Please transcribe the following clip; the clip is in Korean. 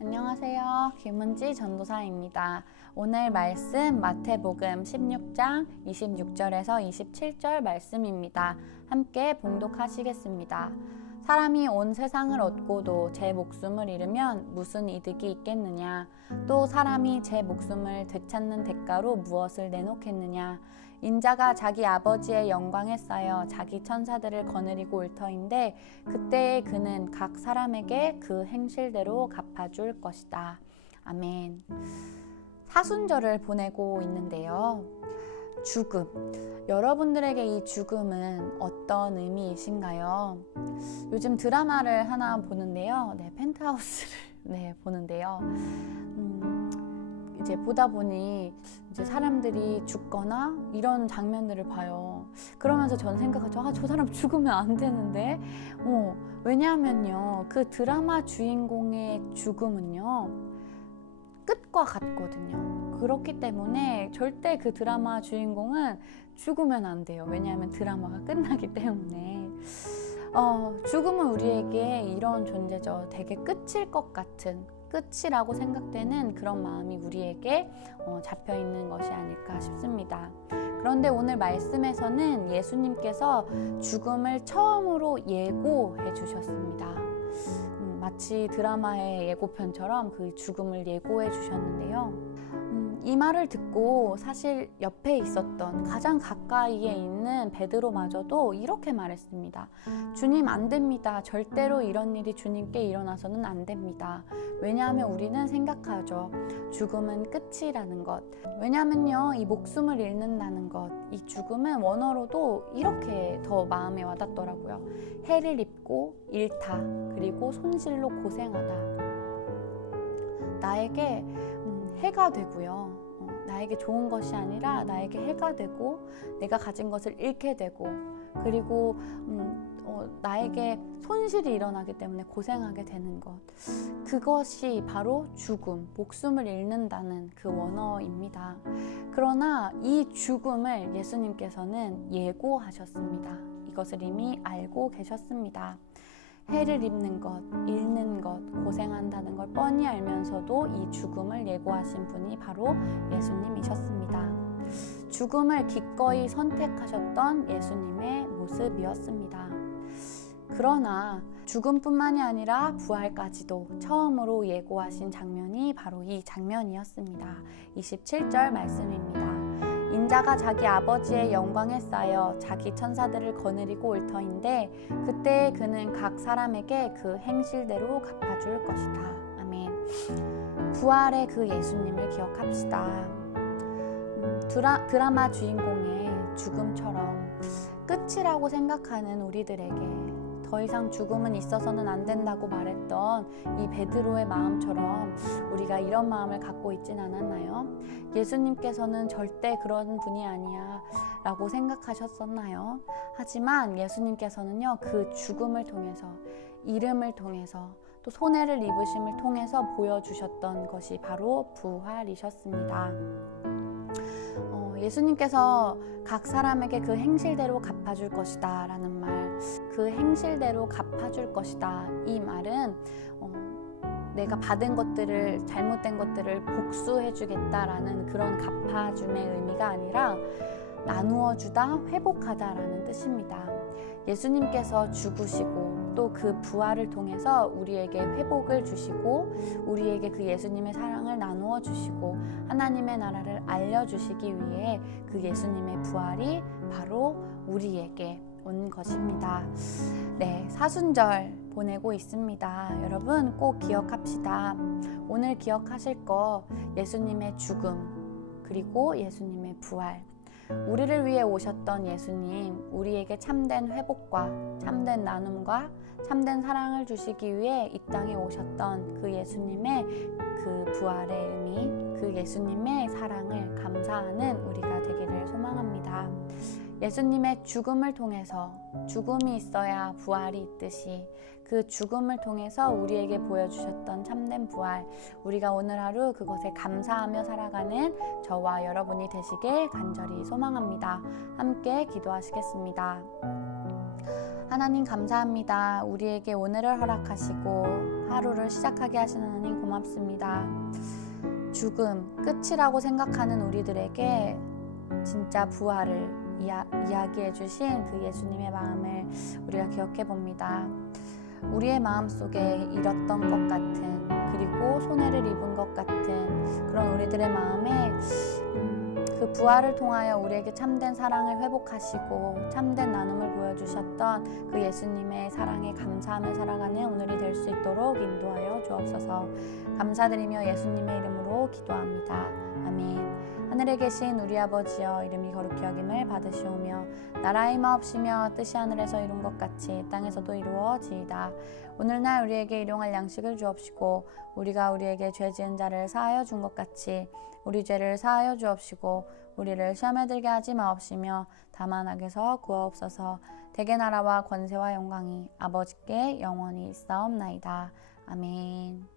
안녕하세요. 김은지 전도사입니다. 오늘 말씀 마태복음 16장 26절에서 27절 말씀입니다. 함께 봉독하시겠습니다. 사람이 온 세상을 얻고도 제 목숨을 잃으면 무슨 이득이 있겠느냐? 또 사람이 제 목숨을 되찾는 대가로 무엇을 내놓겠느냐? 인자가 자기 아버지의 영광에 쌓여 자기 천사들을 거느리고 올 터인데 그때에 그는 각 사람에게 그 행실대로 갚아줄 것이다. 아멘. 사순절을 보내고 있는데요. 죽음. 여러분들에게 이 죽음은 어떤 의미이신가요? 요즘 드라마를 하나 보는데요. 펜트하우스를 보는데요. 이제 보다 보니 이제 사람들이 죽거나 이런 장면들을 봐요. 그러면서 저는 생각하죠. 저 사람 죽으면 안 되는데. 왜냐하면요. 그 드라마 주인공의 죽음은요. 끝과 같거든요. 그렇기 때문에 절대 그 드라마 주인공은 죽으면 안 돼요. 왜냐하면 드라마가 끝나기 때문에. 죽음은 우리에게 이런 존재죠. 되게 끝일 것 같은, 끝이라고 생각되는 그런 마음이 우리에게 잡혀있는 것이 아닐까 싶습니다. 그런데 오늘 말씀에서는 예수님께서 죽음을 처음으로 예고해 주셨습니다. 마치 드라마의 예고편처럼 그 죽음을 예고해 주셨는데요. 이 말을 듣고 사실 옆에 있었던 가장 가까이에 있는 베드로마저도 이렇게 말했습니다. 주님, 안 됩니다. 절대로 이런 일이 주님께 일어나서는 안 됩니다. 왜냐하면 우리는 생각하죠. 죽음은 끝이라는 것. 왜냐하면요, 이 목숨을 잃는다는 것, 이 죽음은 원어로도 이렇게 더 마음에 와닿더라고요. 해를 입고 잃다, 그리고 손실로 고생하다. 나에게 해가 되고요. 나에게 좋은 것이 아니라 나에게 해가 되고 내가 가진 것을 잃게 되고 그리고 나에게 손실이 일어나기 때문에 고생하게 되는 것. 그것이 바로 죽음, 목숨을 잃는다는 그 원어입니다. 그러나 이 죽음을 예수님께서는 예고하셨습니다. 이것을 이미 알고 계셨습니다. 해를 입는 것, 잃는 것, 고생한다는 걸 뻔히 알면서도 이 죽음을 예고하신 분이 바로 예수님이셨습니다. 죽음을 기꺼이 선택하셨던 예수님의 모습이었습니다. 그러나 죽음뿐만이 아니라 부활까지도 처음으로 예고하신 장면이 바로 이 장면이었습니다. 27절 말씀입니다. 인자가 자기 아버지의 영광에 쌓여 자기 천사들을 거느리고 올 터인데 그때 그는 각 사람에게 그 행실대로 갚아줄 것이다. 아멘. 부활의 그 예수님을 기억합시다. 드라마 주인공의 죽음처럼 끝이라고 생각하는 우리들에게 더 이상 죽음은 있어서는 안 된다고 말했던 이 베드로의 마음처럼 우리가 이런 마음을 갖고 있진 않았나요? 예수님께서는 절대 그런 분이 아니야 라고 생각하셨었나요? 하지만 예수님께서는요, 그 죽음을 통해서, 이름을 통해서, 또 손해를 입으심을 통해서 보여주셨던 것이 바로 부활이셨습니다. 예수님께서 각 사람에게 그 행실대로 갚아줄 것이다 라는 말, 그 행실대로 갚아줄 것이다, 이 말은 내가 받은 것들을, 잘못된 것들을 복수해주겠다라는 그런 갚아줌의 의미가 아니라 나누어주다, 회복하다라는 뜻입니다. 예수님께서 죽으시고 또 그 부활을 통해서 우리에게 회복을 주시고 우리에게 그 예수님의 사랑을 나누어 주시고 하나님의 나라를 알려주시기 위해 그 예수님의 부활이 바로 우리에게 온 것입니다. 사순절 보내고 있습니다. 여러분 꼭 기억합시다. 오늘 기억하실 거 예수님의 죽음 그리고 예수님의 부활, 우리를 위해 오셨던 예수님, 우리에게 참된 회복과 참된 나눔과 참된 사랑을 주시기 위해 이 땅에 오셨던 그 예수님의 그 부활의 의미, 그 예수님의 사랑을 감사하는 우리가 되기를 소망합니다. 예수님의 죽음을 통해서, 죽음이 있어야 부활이 있듯이 그 죽음을 통해서 우리에게 보여주셨던 참된 부활, 우리가 오늘 하루 그것에 감사하며 살아가는 저와 여러분이 되시길 간절히 소망합니다. 함께 기도하시겠습니다. 하나님 감사합니다. 우리에게 오늘을 허락하시고 하루를 시작하게 하시는 하나님 고맙습니다. 죽음, 끝이라고 생각하는 우리들에게 진짜 부활을 이야기해 주신 그 예수님의 마음을 우리가 기억해 봅니다. 우리의 마음속에 잃었던 것 같은, 그리고 손해를 입은 것 같은 그런 우리들의 마음에 그 부활을 통하여 우리에게 참된 사랑을 회복하시고 참된 나눔을 보여주셨던 그 예수님의 사랑에 감사하며 살아가는 오늘이 될 수 있도록 인도하여 주옵소서. 감사드리며 예수님의 이름으로 기도합니다. 아멘. 하늘에 계신 우리 아버지여, 이름이 거룩히 여김을 받으시오며 나라의 마옵시며 뜻이 하늘에서 이룬 것 같이 땅에서도 이루어지이다. 오늘날 우리에게 일용할 양식을 주옵시고 우리가 우리에게 죄 지은 자를 사하여 준 것 같이 우리 죄를 사하여 주옵시고 우리를 시험에 들게 하지 마옵시며 다만 악에서 구하옵소서. 대개 나라와 권세와 영광이 아버지께 영원히 있사옵나이다. 아멘.